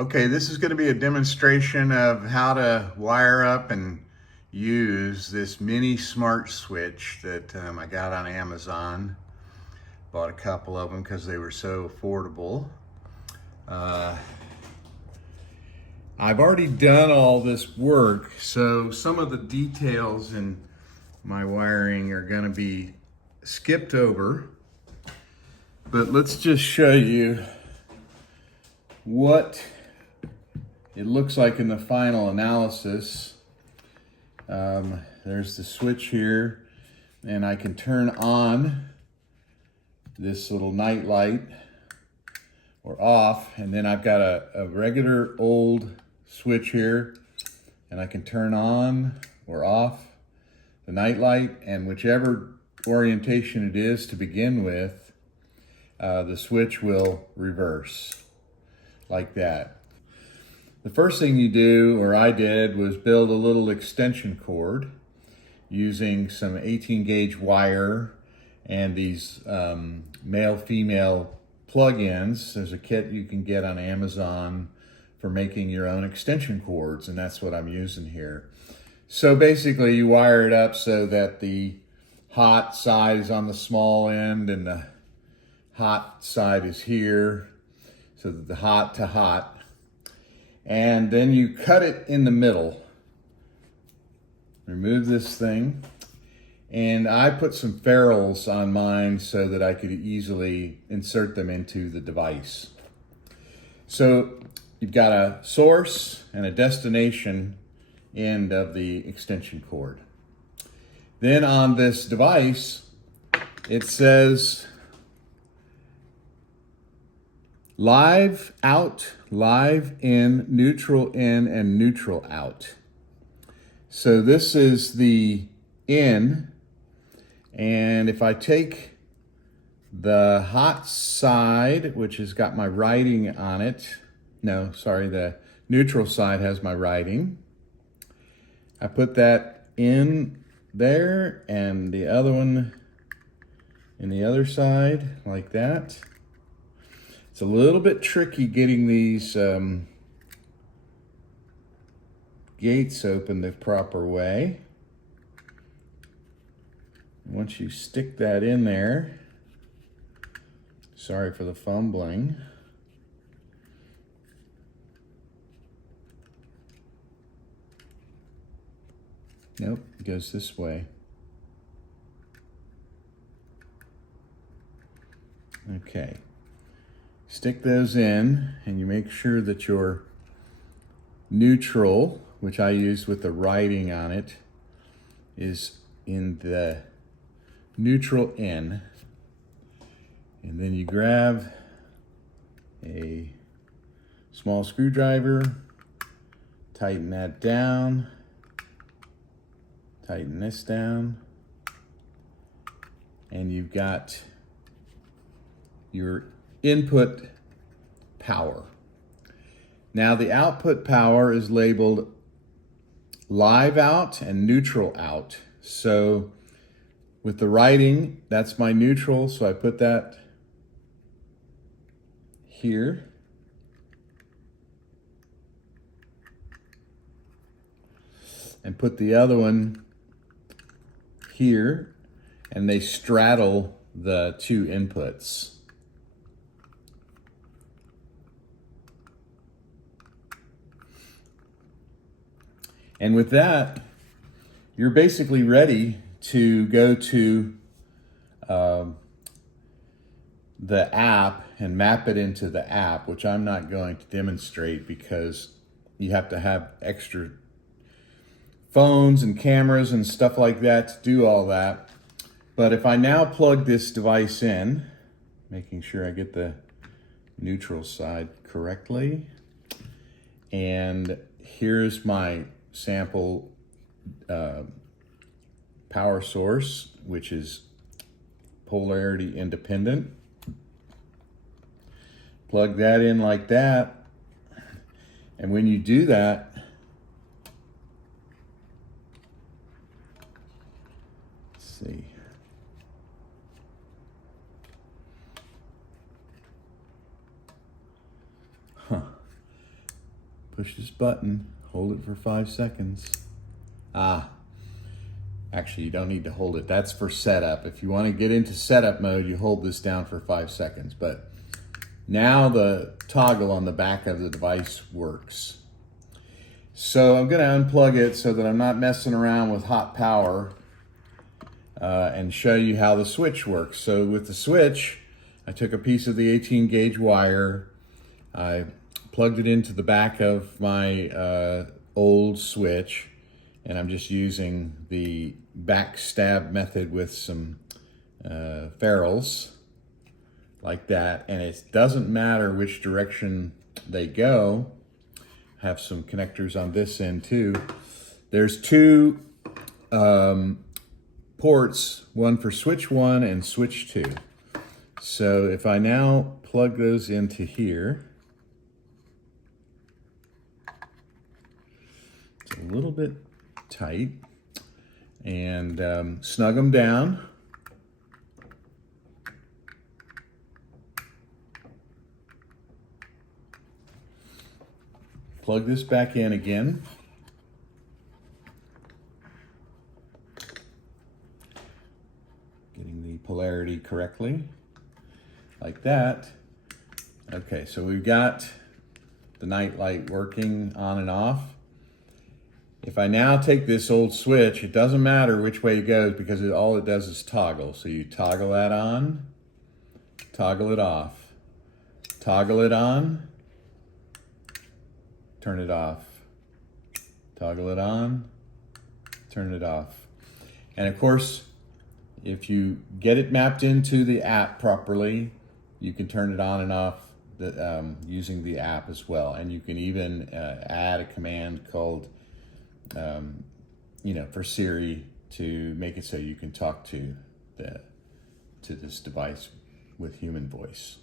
Okay, this is going to be a demonstration of how to wire up and use this mini smart switch that I got on Amazon. Bought a couple of them because they were so affordable. I've already done all this work, so some of the details in my wiring are going to be skipped over. But let's just show you what it looks like in the final analysis. There's the switch here, and I can turn on this little night light or off, and then I've got a regular old switch here, and I can turn on or off the night light, and whichever orientation it is to begin with, the switch will reverse like that. The first thing you do, or I did, was build a little extension cord using some 18 gauge wire and these male-female plug-ins. There's a kit you can get on Amazon for making your own extension cords, and that's what I'm using here. So basically you wire it up so that the hot side is on the small end and the hot side is here, so that the hot to hot. And then you cut it in the middle. Remove this thing. And I put some ferrules on mine so that I could easily insert them into the device. So you've got a source and a destination end of the extension cord. Then on this device, it says live out, live in, neutral in, and neutral out. So this is the in, and if I take the hot side, which has got my writing on it, no, sorry, the neutral side has my writing. I put that in there and the other one in the other side like that. It's a little bit tricky getting these gates open the proper way. Once you stick that in there, sorry for the fumbling. Nope, it goes this way. Okay. Stick those in, and you make sure that your neutral, which I use with the writing on it, is in the neutral in. And then you grab a small screwdriver, tighten that down, tighten this down, and you've got your input power. Now the output power is labeled live out and neutral out. So with the writing, that's my neutral, so I put that here. And put the other one here, and they straddle the two inputs. And with that, you're basically ready to go to the app and map it into the app, which I'm not going to demonstrate because you have to have extra phones and cameras and stuff like that to do all that. But if I now plug this device in, making sure I get the neutral side correctly, and here's my sample power source, which is polarity independent. Plug that in like that, and when you do that, let's see, push this button, hold it for 5 seconds. Actually, you don't need to hold it. That's for setup. If you want to get into setup mode, you hold this down for 5 seconds. But now the toggle on the back of the device works. So I'm going to unplug it so that I'm not messing around with hot power and show you how the switch works. So with the switch, I took a piece of the 18 gauge wire, I plugged it into the back of my old switch, and I'm just using the backstab method with some ferrules like that. And it doesn't matter which direction they go. I have some connectors on this end too. There's two ports, one for switch 1 and switch 2. So if I now plug those into here, it's a little bit tight, and snug them down. Plug this back in again. Getting the polarity correctly, like that. Okay, so we've got the night light working on and off. If I now take this old switch, it doesn't matter which way it goes because all it does is toggle. So you toggle that on, toggle it off, toggle it on, turn it off, toggle it on, turn it off. And of course, if you get it mapped into the app properly, you can turn it on and off using the app as well. And you can even add a command called for Siri to make it so you can talk to this device with human voice.